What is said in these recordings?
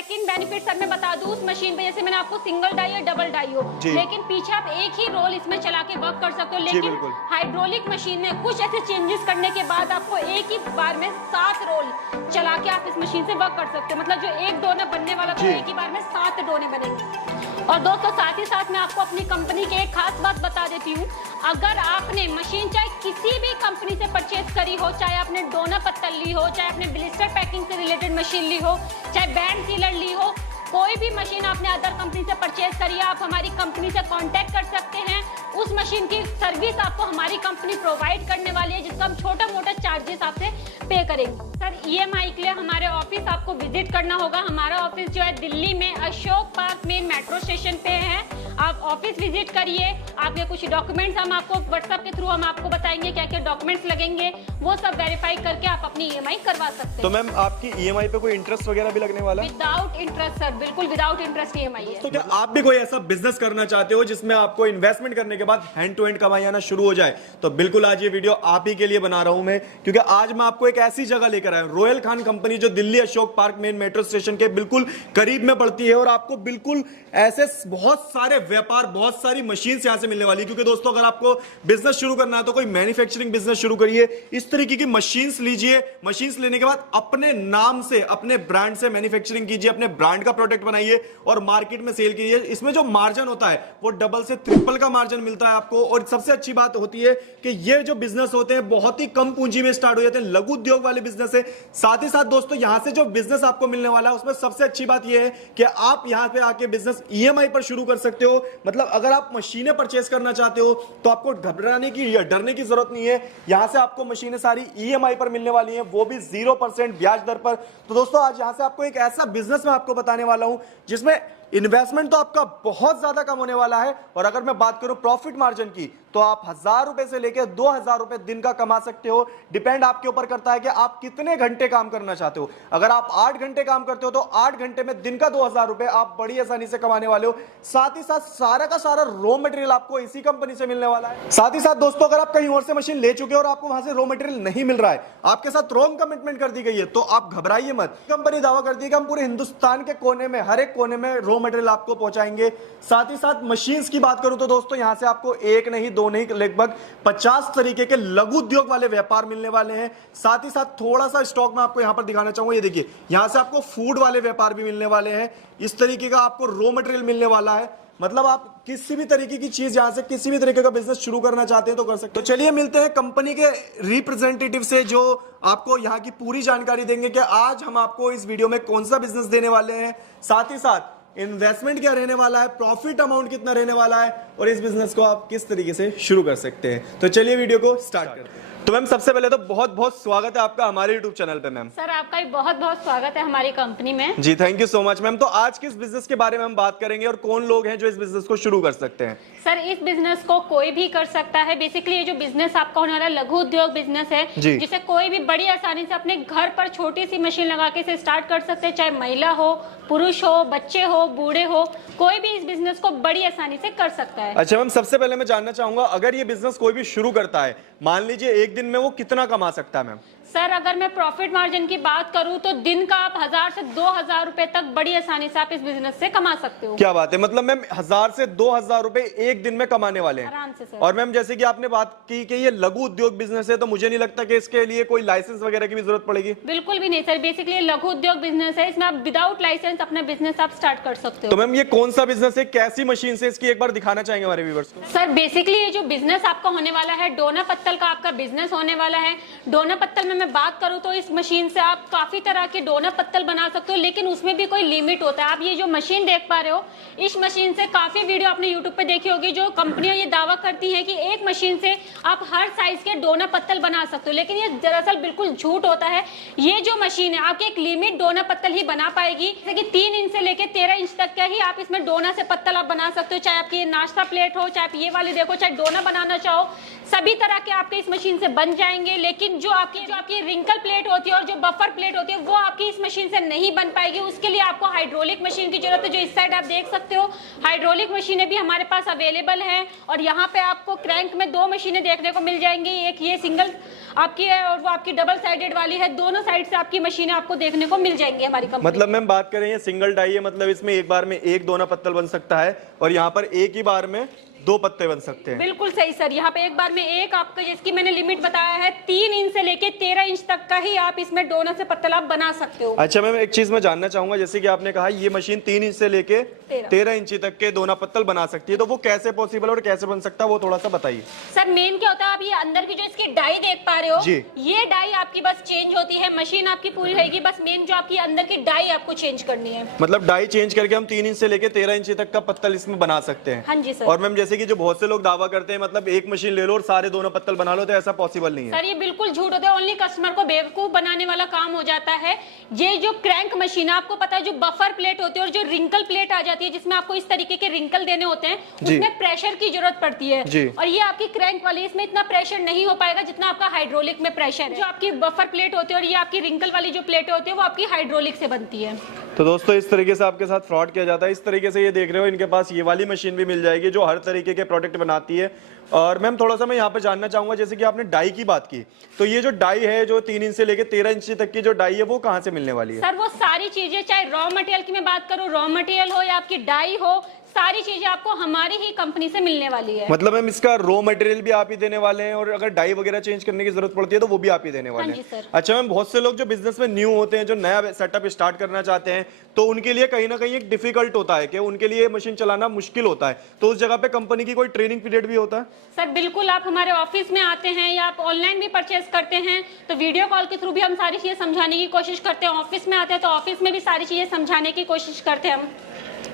Second benefit sir मैं बता दूं, उस मशीन पे जैसे मैंने आपको सिंगल डाई या डबल डाई हो, लेकिन पीछे आप एक ही रोल इसमें चला के वर्क कर सकते हो। लेकिन हाइड्रोलिक मशीन में कुछ ऐसे चेंजेस करने के बाद आपको एक ही बार में 7 रोल चला के आप इस मशीन से वर्क कर सकते हो। मतलब जो एक डोना बनने वाला था एक ही बार में 7 डोने बनेंगे। और दोस्तों साथ ही साथ मैं आपको अपनी कंपनी की एक खास बात बता देती हूँ, अगर आपने मशीन चाहे किसी भी कंपनी से परचेज करी हो, चाहे आपने डोना पत्तल ली हो, चाहे आपने ब्लिस्टर पैकिंग से रिलेटेड मशीन ली हो, चाहे बैंड सीलर ली हो, कोई भी मशीन आपने अदर कंपनी से परचेज करी है, आप हमारी कंपनी से कांटेक्ट कर सकते हैं। उस मशीन की सर्विस आपको हमारी कंपनी प्रोवाइड करने वाली है, जिसका हम छोटा मोटा चार्जेस आपसे पे करेंगे। सर EMI के लिए हमारे ऑफिस आपको विजिट करना होगा। हमारा ऑफिस जो है दिल्ली में Ashok park main metro station पे है। आप ऑफिस विजिट करिए, आपके कुछ डॉक्यूमेंट्स हम आपको व्हाट्सएप के थ्रू हम आपको बताएंगे क्या क्या डॉक्यूमेंट्स लगेंगे, वो सब वेरीफाई करके आप अपनी EMI करवा सकते हैं। तो मैम आपकी EMI पे कोई इंटरेस्ट वगैरह भी लगने वाला है? विदाउट इंटरेस्ट सर, बिल्कुल विदाउट इंटरेस्ट EMI है। तो क्या आप भी कोई ऐसा बिजनेस करना चाहते हो जिसमें आपको इन्वेस्टमेंट करने के बाद हैंड टू हैंड कमाई आना शुरू हो जाए, तो बिल्कुल आज ये वीडियो आप ही के लिए बना रहा हूं मैं, क्योंकि आज मैं आपको एक ऐसी जगह लेकर आया हूं, रॉयल खान कंपनी, जो Delhi Ashok park main metro station के बिल्कुल करीब में पड़ती है। और आपको बिल्कुल ऐसे बहुत सारे व्यापार, बहुत सारी मशीन यहां से मिलने वाली है। क्योंकि दोस्तों अगर आपको बिजनेस शुरू करना है तो कोई मैन्युफैक्चरिंग बिजनेस शुरू करिए, इस तरीके की मशीन्स लीजिए। मशीन्स लेने के बाद अपने नाम से, अपने ब्रांड से मैन्युफैक्चरिंग कीजिए, अपने ब्रांड का प्रोडक्ट बनाइए और मार्केट में सेल कीजिए। इसमें जो मार्जिन होता है वो डबल से ट्रिपल का मार्जिन मिलता है आपको। और सबसे अच्छी बात होती है कि ये जो बिजनेस होते हैं बहुत ही कम पूंजी में स्टार्ट हो जाते हैं, लघु उद्योग वाले बिजनेस है। साथ ही साथ दोस्तों यहां से जो बिजनेस आपको मिलने वाला है उसमें सबसे अच्छी बात यह है कि आप यहां पे आके बिजनेस EMI पर शुरू कर सकते हो। मतलब अगर आप मशीनें परचेस करना चाहते हो तो आपको घबराने की या डरने की जरूरत नहीं है। यहां से आपको मशीनें सारी EMI पर मिलने वाली हैं, वो भी 0% ब्याज दर पर। तो दोस्तों आज यहां से आपको एक ऐसा बिजनेस मैं आपको बताने वाला हूं जिसमें इन्वेस्टमेंट तो आपका बहुत ज्यादा कम होने वाला है। और अगर मैं बात करूं प्रॉफिट मार्जिन की, तो आप 1000 रुपए से लेकर 2000 रुपए दिन का कमा सकते हो। डिपेंड आपके ऊपर करता है कि आप कितने घंटे काम करना चाहते हो। अगर आप 8 घंटे काम करते हो तो 8 घंटे में दिन का 2000 रुपए आप बड़ी आसानी से कमाने वाले हो। साथ ही साथ सारा का सारा रॉ मटेरियल आपको इसी कंपनी से मिलने वाला है। साथ ही साथ दोस्तों अगर आप कहीं और से मशीन ले चुके हो और आपको वहां से रॉ मटेरियल नहीं मिल रहा है, आपके साथ रॉन्ग कमिटमेंट कर दी गई है, तो आप घबराइए मत। कंपनी दावा करती है कि हम पूरे हिंदुस्तान के कोने में, हर एक कोने में रॉ मटेरियल आपको पहुंचाएंगे। साथ ही साथ मशीन्स की बात करूं तो दोस्तों यहां से आपको एक नहीं, दो नहीं, लगभग 50 तरीके के लघु उद्योग वाले व्यापार मिलने वाले हैं। साथ ही साथ थोड़ा सा स्टॉक में आपको यहां पर दिखाना चाहूंगा, ये देखिए यहां से आपको फूड वाले व्यापार भी मिलने वाले हैं। इस तरीके का आपको रॉ मटेरियल मिलने वाला है। मतलब आप किसी भी तरीके की चीज यहां से, किसी भी तरीके का बिजनेस शुरू करना चाहते हैं तो कर सकते हैं। तो चलिए मिलते हैं कंपनी के रिप्रेजेंटेटिव से, जो आपको यहां की पूरी जानकारी देंगे कि आज हम आपको इस वीडियो में कौन सा बिजनेस देने वाले हैं, साथ ही साथ इन्वेस्टमेंट क्या रहने वाला है, प्रॉफिट अमाउंट कितना रहने वाला है और इस बिजनेस को आप किस तरीके से शुरू कर सकते हैं। तो चलिए वीडियो को स्टार्ट करते हैं। तो मैम सबसे पहले तो बहुत बहुत स्वागत है आपका हमारे YouTube चैनल पे मैम। सर आपका भी बहुत बहुत स्वागत है हमारी कंपनी में। जी thank you so much ma'am. तो आज किस बिजनेस के बारे में हम बात करेंगे और कौन लोग हैं जो इस बिजनेस को शुरू कर सकते हैं? सर इस बिजनेस को कोई भी कर सकता है। बेसिकली ये जो बिजनेस आपका होने वाला लघु उद्योग बिजनेस है, जिसे कोई भी बड़ी आसानी से अपने घर पर छोटी सी मशीन लगा के इसे स्टार्ट कर सकते हैं। चाहे महिला हो, पुरुष हो, बच्चे हो, बूढ़े हो, कोई भी इस बिजनेस को बड़ी आसानी से कर सकता है। अच्छा मैम, सबसे पहले मैं जानना चाहूंगा, अगर ये बिजनेस कोई भी शुरू करता है, मान लीजिए एक दिन में वो कितना कमा सकता है मैम? सर अगर मैं प्रॉफिट मार्जिन की बात करूं तो दिन का आप 1000 से 2000 रुपए तक बड़ी आसानी से आप इस बिजनेस से कमा सकते हो। क्या बात है, मतलब मैम 1000 से 2000 रुपए एक दिन में कमाने वाले हैं आराम से सर। और मैम जैसे कि आपने बात की कि ये लघु उद्योग बिजनेस है, तो मुझे नहीं लगता कि इसके लिए कोई लाइसेंस वगैरह की भी जरूरत पड़ेगी। बिल्कुल भी नहीं सर, बेसिकली लघु उद्योग बिजनेस है, इसमें आप विदाउट लाइसेंस अपना बिजनेस आप स्टार्ट कर सकते हो। तो मैम ये कौन सा बिजनेस है, कैसी मशीन से, इसकी एक बार दिखाना चाहेंगे हमारे व्यूअर्स को। सर बेसिकली ये जो बिजनेस आपका होने वाला है, डोना पत्तल का आपका बिजनेस होने वाला है। डोना पत्तल में मैं बात करूं तो इस मशीन से आप काफी तरह के डोना पत्तल बना सकते हो, लेकिन उसमें भी कोई लिमिट होता है। आप ये जो मशीन देख पा रहे हो, इस मशीन से काफी वीडियो आपने यूट्यूब पे देखी होगी, जो कंपनियां ये दावा करती हैं कि एक मशीन से आप हर साइज के डोना पत्तल बना सकते हो, लेकिन ये दरअसल बिल्कुल झूठ होता है। ये जो मशीन है आपके एक लिमिट डोना पत्तल ही बना पाएगी, जैसे कि 3 इंच से लेकर 13 इंच तक का ही आप इसमें डोना से पत्तल आप बना सकते हो। चाहे आपकी नाश्ता प्लेट हो, चाहे आप ये वाले देखो, चाहे डोना बनाना चाहो, सभी तरह के आपके इस मशीन से बन जाएंगे। लेकिन जो आपकी आपकी रिंकल प्लेट होती है और जो बफर प्लेट होती है वो आपकी इस मशीन से नहीं बन पाएगी। उसके लिए आपको हाइड्रोलिक मशीन की जरूरत है। जो इस साइड आप देख सकते हो हाइड्रोलिक मशीनें भी हमारे पास अवेलेबल हैं और यहाँ पे आपको क्रैंक में 2 मशीनें देखने को मिल जाएंगी। एक ये सिंगल आपकी है और वो आपकी डबल साइडेड वाली है। दोनों साइड से आपकी मशीनें आपको देखने को मिल जाएंगी हमारी कंपनी। मतलब मैम बात करें ये सिंगल डाई है, मतलब इसमें एक बार में एक दोना पत्तल बन सकता है और यहाँ पर एक ही बार में 2 पत्ते बन सकते हैं। बिल्कुल सही सर, यहाँ पे एक बार में एक आपका जिसकी मैंने लिमिट बताया है 3 इंच से लेके 13 इंच तक का ही आप इसमें डोनर से पत्तल आप बना सकते हो। अच्छा मैम एक चीज मैं जानना चाहूंगा, जैसे कि आपने कहा ये मशीन 3 इंच से लेके 13 इंच तक के दोना पत्तल बना सकती है, तो वो कैसे पॉसिबल और कैसे बन सकता है वो थोड़ा सा बताइए। सर मेन क्या होता है, आप ये अंदर की जो इसकी डाई देख पा रहे हो जी। ये डाई आपकी बस चेंज होती है, मशीन आपकी पूरी रहेगी, बस मेन जो आपकी अंदर की डाई आपको चेंज करनी है। मतलब डाई चेंज करके हम 3 इंच से लेके 13 इंच तक का पत्तल इसमें बना सकते हैं। हाँ जी सर। और मैम जैसे कि जो बहुत से लोग दावा करते हैं मतलब एक मशीन ले लो और सारे दोनों पत्तल बना लो, तो ऐसा पॉसिबल नहीं है। सर ये बिल्कुल झूठ होता है, ओनली कस्टमर को बेवकूफ बनाने वाला काम हो जाता है। ये जो क्रैंक मशीन है आपको पता है जो बफर प्लेट होती है और जो रिंकल प्लेट आ जाती है जिसमें आपको इस तरीके के रिंकल देने होते हैं उसमें प्रेशर की जरूरत पड़ती है और ये आपकी क्रैंक वाली इसमें इतना प्रेशर नहीं हो पाएगा जितना आपका हाइड्रोलिक में प्रेशर है। जो आपकी बफर प्लेट होती है और ये आपकी रिंकल वाली जो प्लेट होती है वो आपकी हाइड्रोलिक से बनती है। तो दोस्तों इस तरीके से आपके साथ फ्रॉड किया जाता है। इस तरीके से ये देख रहे हो इनके पास ये वाली मशीन भी मिल जाएगी जो हर तरीके के प्रोडक्ट बनाती है। और मैम थोड़ा सा मैं यहाँ पे जानना चाहूंगा, जैसे कि आपने डाई की बात की, तो ये जो डाई है जो 3 इंच से लेके 13 इंच तक की जो डाई है वो कहाँ से मिलने वाली है? सर वो सारी चीजें चाहे रॉ मटेरियल की मैं बात करूँ, रॉ मटेरियल हो या आपकी डाई हो, सारी चीजें आपको हमारी ही कंपनी से मिलने वाली है। मतलब मैम इसका रॉ मटेरियल भी आप ही देने वाले हैं और अगर डाई वगैरह चेंज करने की जरूरत पड़ती है तो वो भी आप ही देने वाले हैं? अच्छा मैम बहुत से लोग जो बिजनेस में न्यू होते हैं, जो नया सेटअप स्टार्ट करना चाहते हैं, तो उनके लिए कहीं ना कहीं एक डिफिकल्ट होता है कि उनके लिए मशीन चलाना मुश्किल होता है, तो उस जगह पे कंपनी की कोई ट्रेनिंग पीरियड भी होता है? सर बिल्कुल, आप हमारे ऑफिस में आते हैं या आप ऑनलाइन भी परचेज करते हैं तो वीडियो कॉल के थ्रू भी हम सारी चीजें समझाने की कोशिश करते हैं। ऑफिस में आते हैं तो ऑफिस में भी सारी चीजें समझाने की कोशिश करते हैं हम।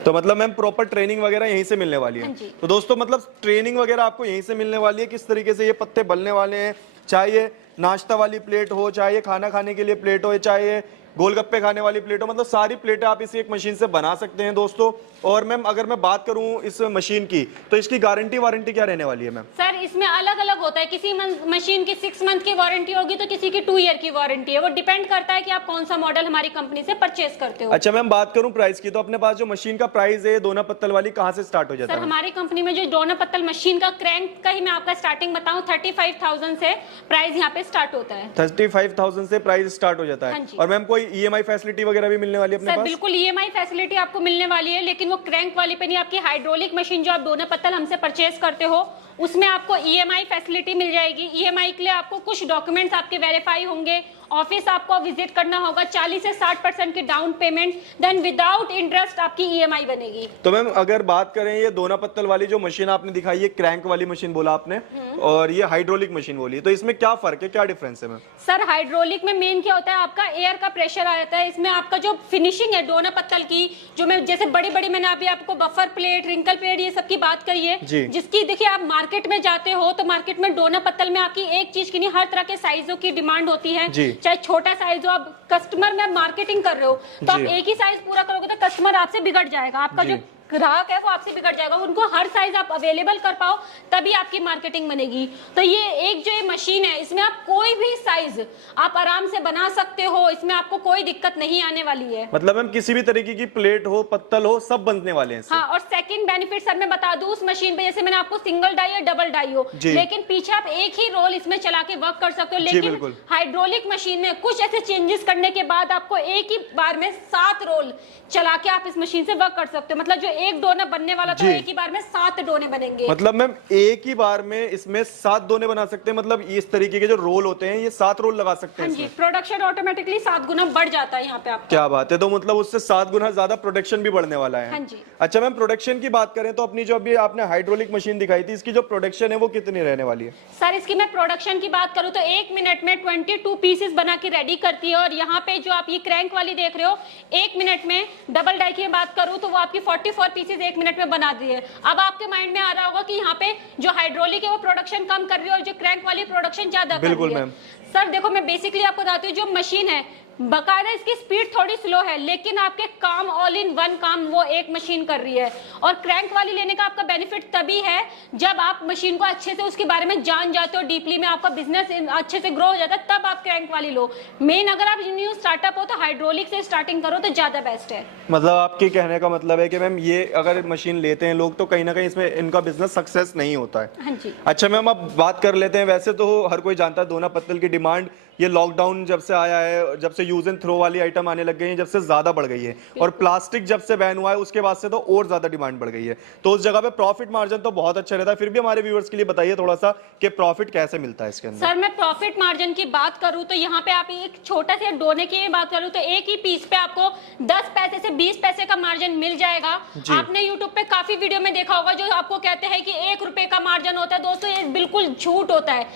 तो मतलब मैम प्रॉपर ट्रेनिंग वगैरह यहीं से मिलने वाली है? तो दोस्तों मतलब ट्रेनिंग वगैरह आपको यहीं से मिलने वाली है, किस तरीके से ये पत्ते बनने वाले हैं, चाहे ये नाश्ता वाली प्लेट हो, चाहे ये खाना खाने के लिए प्लेट हो, चाहे ये गोलगप्पे खाने वाली प्लेट हो, मतलब सारी प्लेटें आप इसी एक मशीन से बना सकते हैं दोस्तों। और मैम अगर मैं बात करूं इस मशीन की तो इसकी गारंटी वारंटी क्या रहने वाली है मैम? सर इसमें अलग अलग होता है, किसी मशीन की 6 मंथ की वारंटी होगी तो किसी की 2 ईयर की वारंटी है। वो डिपेंड करता है कि आप कौन सा मॉडल हमारी कंपनी से परचेज करते हो। अच्छा मैम बात करूं प्राइस की, तो अपने पास जो मशीन का प्राइस है दोना पत्तल वाली कहाँ से स्टार्ट हो जाता है? सर हमारी कंपनी में जो दोना पत्तल मशीन का क्रैंक का ही मैं आपका स्टार्टिंग बताऊं 35,000 से प्राइस यहाँ पे स्टार्ट होता है। 35,000 से प्राइस स्टार्ट हो जाता है। और मैम कोई EMI फैसिलिटी वगैरह भी मिलने वाली है अपने पास? बिल्कुल EMI फैसिलिटी आपको मिलने वाली है, लेकिन वो क्रैंक वाली पे नहीं, आपकी हाइड्रोलिक मशीन जो आप दोना पत्तल हमसे परचेज करते हो उसमें आपको EMI फैसिलिटी मिल जाएगी। EMI के लिए आपको कुछ डॉक्यूमेंट्स आपके वेरीफाई होंगे, ऑफिस आपको विजिट करना होगा, 40 से 60% की down payment, then without interest आपकी EMI बनेगी। तो मैम अगर बात करें ये दोना पत्तल वाली जो मशीन आपने दिखाई है, क्रैंक वाली मशीन बोला आपने और ये हाइड्रोलिक मशीन बोली, तो इसमें क्या फर्क है, क्या डिफरेंस है मैम? सर हाइड्रोलिक में मेन क्या होता है, आपका एयर का प्रेशर आ जाता है, इसमें आपका जो फिनिशिंग है दोना पत्तल की, जो मैं जैसे बड़ी बड़ी मैंने अभी आपको बफर प्लेट, रिंकल प्लेट ये सब की बात करी है, जिसकी देखिए आप मार्केट में जाते हो तो मार्केट में दोना पत्तल में आपकी एक चीज की नहीं हर तरह के साइजों की डिमांड होती है, चाहे छोटा साइज हो। आप कस्टमर में मार्केटिंग कर रहे हो तो आप एक ही साइज पूरा करोगे तो कस्टमर आपसे बिगड़ जाएगा, आपका जो ग्राहक है वो आपसे बिगड़ जाएगा। उनको हर साइज आप अवेलेबल कर पाओ तभी आपकी मार्केटिंग बनेगी। तो ये एक जो ये मशीन है इसमें आप कोई भी साइज आप आराम से बना सकते हो, इसमें आपको कोई दिक्कत नहीं आने वाली है। मतलब हम किसी भी तरीके की प्लेट हो, पत्तल हो, सब बनने वाले हैं। हाँ, और सेकंड बेनिफिट सर मैं बता दूं, उस मशीन पे जैसे मैंने आपको सिंगल डाई या डबल डाई हो, लेकिन पीछे आप एक ही रोल इसमें चला के वर्क कर सकते हो। लेकिन हाइड्रोलिक मशीन में कुछ ऐसे चेंजेस करने के बाद आपको एक ही बार में 7 रोल चला के आप इस मशीन से वर्क कर सकते हो। मतलब जो एक डोना बनने वाला था एक ही बार में 7 डोने बनेंगे। मतलब मैम एक ही बार में इसमें 7 डोने बना सकते हैं, मतलब इस तरीके के जो रोल होते हैं ये 7 रोल लगा सकते हैं। हाँ जी, प्रोडक्शन ऑटोमेटिकली 7 गुना बढ़ जाता है यहाँ पे आपका। क्या बात है, तो मतलब उससे 7 गुना ज्यादा प्रोडक्शन भी बढ़ने वाला है। हाँ जी। अच्छा मैम प्रोडक्शन की बात करें तो अपनी जो अभी आपने हाइड्रोलिक मशीन दिखाई थी इसकी जो प्रोडक्शन है वो कितनी रहने वाली है? सर इसकी मैं प्रोडक्शन की बात करूँ तो 1 मिनट में 22 पीसेस बना के रेडी करती है। और यहाँ पे जो आप ये क्रैंक वाली देख रहे हो 1 मिनट में, डबल डाई की बात करूँ तो वो आपकी 44 पीसेस 1 मिनट में बना दी है। अब आपके माइंड में आ रहा होगा कि यहाँ पे जो हाइड्रोलिक है वो प्रोडक्शन कम कर रही है और जो क्रैंक वाली प्रोडक्शन ज्यादा कर रही है। सर देखो मैं बेसिकली आपको बताती हूँ, जो मशीन है बकायदा इसकी स्पीड थोड़ी स्लो है, लेकिन आपके काम ऑल इन वन काम वो एक मशीन कर रही है। और क्रैंक वाली लेने का आपका बेनिफिट तभी है जब आप मशीन को अच्छे से उसके बारे में जान जाते हो डीपली में, आपका बिजनेस अच्छे से ग्रो हो जाता है, तब आप क्रैंक वाली लो। मेन अगर आप न्यू स्टार्टअप हो तो हाइड्रोलिक से स्टार्टिंग करो तो ज्यादा बेस्ट है। मतलब आपके कहने का मतलब है कि मैम ये अगर मशीन लेते हैं लोग तो कहीं ना कहीं इसमें इनका बिजनेस सक्सेस नहीं होता है। हाँ जी। अच्छा मैम, अब बात कर लेते हैं, वैसे तो हर कोई जानता है दोना पत्तल की डिमांड ये लॉकडाउन जब से आया है, जब से यूज एंड थ्रो वाली आइटम आने लग गई है, जब से ज्यादा बढ़ गई है, और प्लास्टिक जब से बैन हुआ है उसके बाद से तो और ज्यादा डिमांड बढ़ गई है, तो उस जगह पे प्रॉफिट मार्जिन तो बहुत अच्छा रहता है। फिर भी हमारे व्यूअर्स के लिए बताइए थोड़ा सा कि प्रॉफिट कैसे मिलता है इसके अंदर। सर मैं प्रॉफिट मार्जिन की बात करूं तो यहाँ पे आप एक छोटा से डोने की बात करूं तो एक ही पीस पे आपको 10 पैसे से 20 पैसे का मार्जिन मिल जाएगा। आपने यूट्यूब पे काफी वीडियो में देखा होगा जो आपको कहते हैं कि 1 रुपए का मार्जिन होता है। दोस्तों ये बिल्कुल झूठ होता है।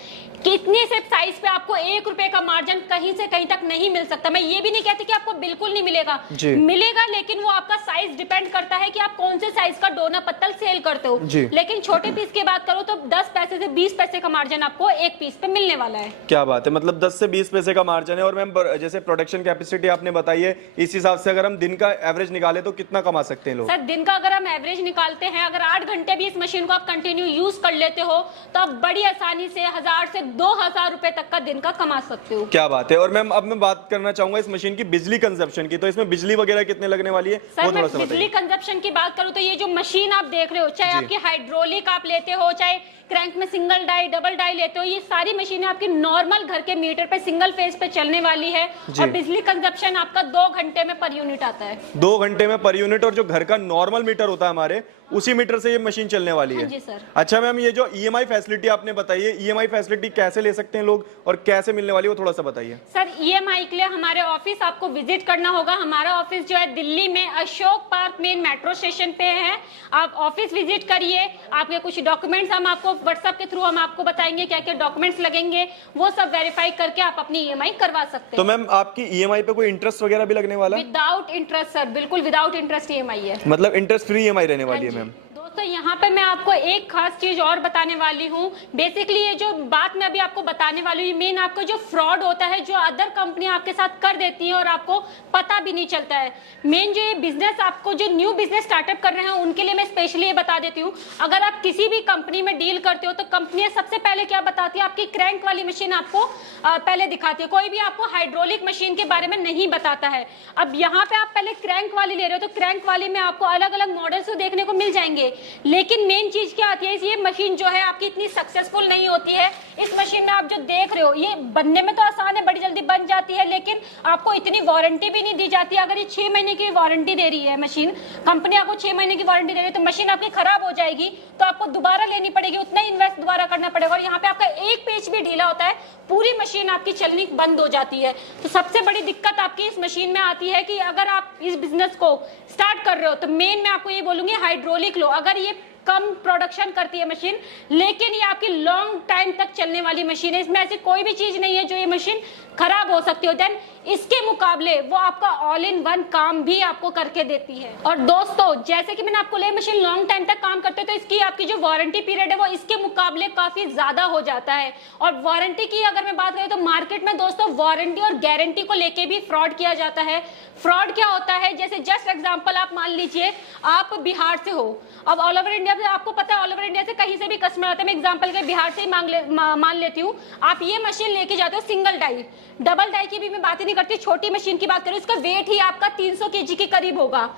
कितने से साइज पे आपको 1 रुपए का मार्जिन कहीं से कहीं तक नहीं मिल सकता। मैं ये भी नहीं कहती कि आपको बिल्कुल नहीं मिलेगा, मिलेगा, लेकिन वो आपका साइज डिपेंड करता है कि आप कौन से साइज का डोना पत्तल सेल करते हो। लेकिन छोटे पीस की बात करो तो 10 पैसे से 20 पैसे का मार्जिन आपको एक पीस पे मिलने वाला है। क्या बात है, मतलब 10 से 20 पैसे का मार्जिन है। और मैम जैसे प्रोडक्शन कैपेसिटी आपने बताई है, इस हिसाब से अगर हम दिन का एवरेज निकाले तो कितना कमा सकते हैं लोग? सर दिन का अगर हम एवरेज निकालते हैं, अगर 8 घंटे भी इस मशीन को आप कंटिन्यू यूज कर लेते हो तो आप बड़ी आसानी से 1000 से 2000 रुपए तक का दिन का कमा सकते हो। क्या बात है। और मैम अब मैं बात करना चाहूंगा इस मशीन की बिजली कंजप्शन की, तो इसमें बिजली वगैरह कितने लगने वाली है वो थोड़ा सा बताइए। बिजली कंजप्शन की बात करूं तो ये जो मशीन आप देख रहे हो, चाहे आपकी हाइड्रोलिक आप लेते हो, चाहे क्रैंक में सिंगल डाई डबल डाई लेते हो, ये सारी मशीनें आपकी नॉर्मल घर के मीटर पे सिंगल फेज पे चलने वाली है। और बिजली कंजप्शन आपका 2 घंटे में पर यूनिट आता है। 2 घंटे में पर यूनिट। और जो घर का नॉर्मल मीटर होता है हमारे, उसी मीटर से ये मशीन चलने वाली है। जी सर। अच्छा मैम, ये जो EMI फैसिलिटी आपने बताई है, EMI फैसिलिटी कैसे ले सकते हैं लोग और कैसे मिलने वाली है वो थोड़ा सा बताइए। सर EMI के लिए हमारे ऑफिस आपको विजिट करना होगा। हमारा ऑफिस जो है दिल्ली में Ashok park main metro station पे है। आप ऑफिस विजिट करिए, आपके कुछ डॉक्यूमेंट्स हम आपको व्हाट्सएप के थ्रू हम आपको बताएंगे क्या क्या डॉक्यूमेंट्स लगेंगे, वो सब वेरीफाई करके आप अपनी EMI करवा सकते हैं। तो मैम आपकी EMI पे कोई इंटरेस्ट वगैरह भी लगने वाला है? विदाउट इंटरेस्ट सर, बिल्कुल विदाउट इंटरेस्ट EMI है। मतलब इंटरेस्ट फ्री EMI रहने वाली है मैम। दोस्तों यहाँ पे मैं आपको एक खास चीज और बताने वाली हूँ। बेसिकली ये जो बात मैं अभी आपको बताने वाली हूँ, मेन आपको जो फ्रॉड होता है, जो अदर कंपनी आपके साथ कर देती है और आपको पता भी नहीं चलता है। मेन जो ये बिजनेस आपको जो न्यू बिजनेस स्टार्टअप कर रहे हैं उनके लिए मैं स्पेशली ये बता देती हूँ। अगर आप किसी भी कंपनी में डील करते हो तो कंपनियां सबसे पहले क्या बताती है, आपकी क्रैंक वाली मशीन आपको पहले दिखाती है। कोई भी आपको हाइड्रोलिक मशीन के बारे में नहीं बताता है। अब यहाँ पे आप पहले क्रैंक वाली ले रहे हो तो क्रैंक वाली में आपको अलग अलग मॉडल्स देखने को मिल जाएंगे, लेकिन मेन चीज क्या आती है, ये मशीन जो है आपकी इतनी सक्सेसफुल नहीं होती है। इस मशीन में आप जो देख रहे हो ये बनने में तो आसान है, बड़ी जल्दी बन जाती है, लेकिन आपको इतनी वारंटी भी नहीं दी जाती है। अगर ये 6 महीने की वारंटी दे रही है मशीन, कंपनी आपको 6 महीने की वारंटी दे रही है, तो मशीन आपकी खराब हो जाएगी तो आपको दोबारा लेनी पड़ेगी, उतना इन्वेस्ट दोबारा करना पड़ेगा। और यहाँ पे आपका एक पेज भी ढीला होता है, पूरी मशीन आपकी चलनी बंद हो जाती है। तो सबसे बड़ी दिक्कत आपकी इस मशीन में आती है कि अगर आप इस बिजनेस को स्टार्ट कर रहे हो तो मेन मैं आपको ये बोलूंगी हाइड्रोलिक लो। अगर ये कम प्रोडक्शन करती है मशीन, लेकिन ये आपकी लॉन्ग टाइम तक चलने वाली मशीन है, इसमें ऐसी कोई भी चीज नहीं है जो ये मशीन खराब हो सकती हो। देन इसके मुकाबले वो आपका ऑल इन वन काम भी आपको करके देती है। और दोस्तों जैसे कि मैंने आपको ले मशीन लॉन्ग टाइम तक काम करते तो इसकी आपकी जो वारंटी पीरियड है वो इसके मुकाबले काफी ज्यादा हो जाता है। और वारंटी की अगर मैं बात करूं तो मार्केट में दोस्तों वारंटी और गारंटी को लेके भी फ्रॉड किया जाता है। फ्रॉड क्या होता है, जैसे जस्ट एग्जांपल आप मान लीजिए आप बिहार से हो, अब ऑल ओवर इंडिया से आपको पता है ऑल ओवर इंडिया से कहीं से भी कस्टमर आता है। मैं एग्जांपल के बिहार से ही मान लेती हूँ। आप ये मशीन लेके जाते हो सिंगल डाई, डबल डाई की भी मैं बात ही नहीं करती, छोटी मशीन की बात करूं, इसका वेट ही आपका 300 kg के करीब होगा।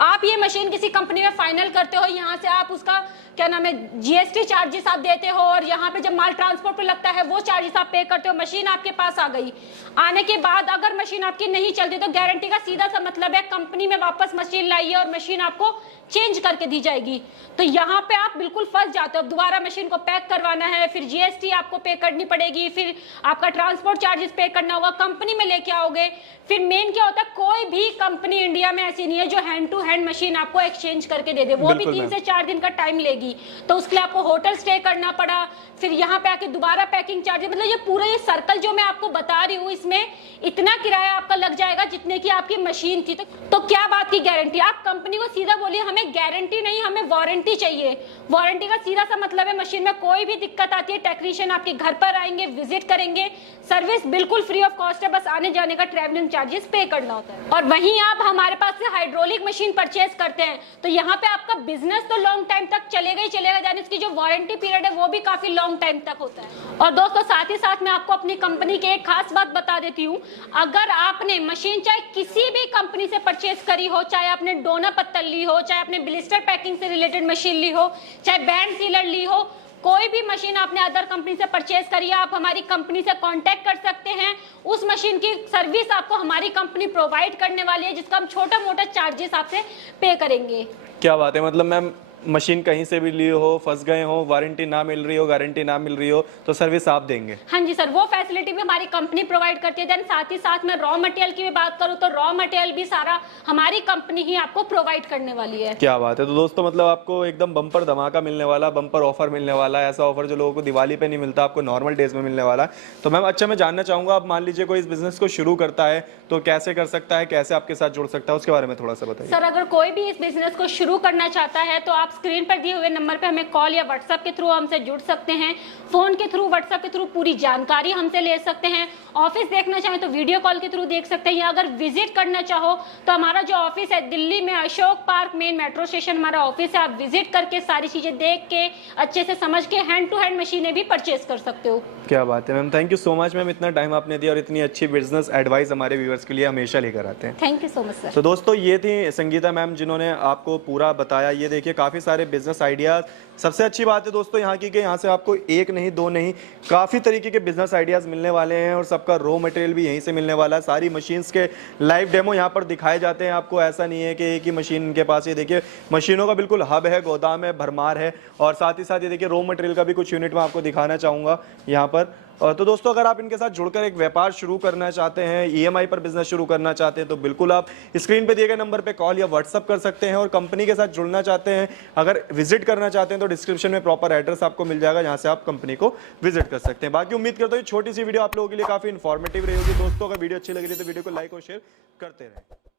आप ये मशीन किसी कंपनी में फाइनल करते हो, यहाँ से आप उसका क्या नाम है GST चार्जेस आप देते हो, और यहाँ पे जब माल ट्रांसपोर्ट पे लगता है वो चार्जेस आप पे करते हो। मशीन आपके पास आ गई, आने के बाद अगर मशीन आपकी नहीं चलती तो गारंटी का सीधा सा मतलब है कंपनी में वापस मशीन लाइए और मशीन आपको चेंज करके दी जाएगी। तो यहाँ पे आप बिल्कुल फंस जाते हो। दोबारा मशीन को पैक करवाना है, फिर GST आपको पे करनी पड़ेगी, फिर आपका ट्रांसपोर्ट चार्जेस पे करना होगा, कंपनी में लेके आओगे। फिर मेन क्या होता है, कोई भी कंपनी इंडिया में ऐसी नहीं है जो हैंड टू हैंड मशीन आपको एक्सचेंज करके दे दे, वो भी 3 से 4 दिन का टाइम लेगी। तो उसके लिए आपको होटल स्टे करना पड़ा, फिर यहाँ पे आके दोबारा पैकिंग चार्जेस, मतलब ये पूरा ये सर्कल जो मैं आपको बता रही हूँ इसमें इतना किराया आपका लग जाएगा जितने की आपकी मशीन थी। तो क्या बात की गारंटी, आप कंपनी को सीधा बोलिए हमें गारंटी नहीं, हमें हमें वारंटी चाहिए। वारंटी का सीधा सा मतलब है मशीन में कोई भी दिक्कत आती है टेक्नीशियन आपके घर पर आएंगे, विजिट करेंगे, सर्विस बिल्कुल फ्री ऑफ कॉस्ट है, बस आने जाने का ट्रैवलिंग चार्जेस पे करना होता है। और वहीं आप हमारे पास से हाइड्रोलिक मशीन परचेज करते हैं तो यहाँ पे आपका बिजनेस तो लॉन्ग टाइम तक चलेगा ही चलेगा, यानी इसकी जो वारंटी पीरियड है वो भी काफी लॉन्ग टाइम तक होता है। और दोस्तों साथ ही साथ मैं आपको अपनी कंपनी की एक खास बात बता देती हूँ, अगर आपने मशीन चाहे किसी भी कंपनी से परचेज करी हो, चाहे आपने डोना पत्तल ली हो, चाहे आपने ब्लिस्टर पैकिंग से रिलेटेड मशीन ली हो, चाहे बैंड सीलर ली हो, कोई भी मशीन आपने अदर कंपनी से परचेज करी है, आप हमारी कंपनी से कांटेक्ट कर सकते हैं। उस मशीन की सर्विस आपको हमारी कंपनी प्रोवाइड करने वाली है, जिसका हम छोटा मोटा चार्जेस आपसे पे करेंगे। क्या बात है, मतलब मैम मशीन कहीं से भी ली हो, फंस गए हो, वारंटी ना मिल रही हो, गारंटी ना मिल रही हो, तो सर्विस आप देंगे? हाँ जी सर, वो फैसिलिटी भी हमारी कंपनी प्रोवाइड करती है। देन साथ ही साथ मैं रॉ मटेरियल की भी बात करूँ तो रॉ मटेरियल भी सारा हमारी कंपनी ही आपको प्रोवाइड करने वाली है। क्या बात है। तो दोस्तों मतलब आपको एकदम बम्पर धमाका मिलने वाला, बम्पर ऑफर मिलने वाला है, ऐसा ऑफर जो लोगों को दिवाली पे नहीं मिलता, आपको नॉर्मल डेज में मिलने वाला है। तो मैम अच्छा मैं जानना चाहूँगा, आप मान लीजिए कोई इस बिजनेस को शुरू करता है तो कैसे कर सकता है, कैसे आपके साथ जुड़ सकता है, उसके बारे में थोड़ा सा बताइए। सर अगर कोई भी इस बिजनेस को शुरू करना चाहता है तो आप स्क्रीन पर दिए हुए नंबर पे हमें कॉल या व्हाट्सएप के थ्रू हमसे जुड़ सकते हैं, फोन के थ्रू, व्हाट्सएप के थ्रू पूरी जानकारी हमसे ले सकते हैं। ऑफिस देखना चाहें तो वीडियो कॉल के थ्रू देख सकते हैं, या अगर विजिट करना चाहो तो हमारा जो ऑफिस है दिल्ली में Ashok park main metro station हमारा ऑफिस है, आप विजिट करके सारी चीजें देख के अच्छे से समझ के हैंड टू हैंड मशीनें भी परचेज कर सकते हो। क्या बात है ma'am, thank you so much ma'am, इतना टाइम आपने दिया और इतनी अच्छी बिजनेस एडवाइस हमारे व्यूअर्स के लिए हमेशा लेकर आते हैं। Thank you so much sir. तो दोस्तों ये थी संगीता मैम जिन्होंने आपको पूरा बताया। ये देखिए काफ़ी सारे बिजनेस आइडियाज़। सबसे अच्छी बात है दोस्तों यहाँ की कि यहाँ से आपको एक नहीं दो नहीं काफ़ी तरीके के बिजनेस आइडियाज़ मिलने वाले हैं और सबका रॉ मटेरियल भी यहीं से मिलने वाला है। सारी मशीन्स के लाइव डेमो यहाँ पर दिखाए जाते हैं आपको। ऐसा नहीं है कि एक ही मशीन इनके पास, ये देखिए मशीनों का बिल्कुल हब है, गोदाम है, भरमार है। और साथ ही साथ ये देखिए रॉ मटेरियल का भी कुछ यूनिट मैं आपको दिखाना चाहूँगा यहाँ पर। तो दोस्तों अगर आप इनके साथ जुड़कर एक व्यापार शुरू करना चाहते हैं, ईएमआई पर बिजनेस शुरू करना चाहते हैं, तो बिल्कुल आप स्क्रीन पे दिए गए नंबर पे कॉल या व्हाट्सअप कर सकते हैं। और कंपनी के साथ जुड़ना चाहते हैं, अगर विजिट करना चाहते हैं तो डिस्क्रिप्शन में प्रॉपर एड्रेस आपको मिल जाएगा, जहां से आप कंपनी को विजिट कर सकते हैं। बाकी उम्मीद करता हूँ छोटी सी वीडियो आप लोगों के लिए काफी इन्फॉर्मेटिव रही होगी। दोस्तों अगर वीडियो अच्छी लगी तो वीडियो को लाइक और शेयर करते रहें।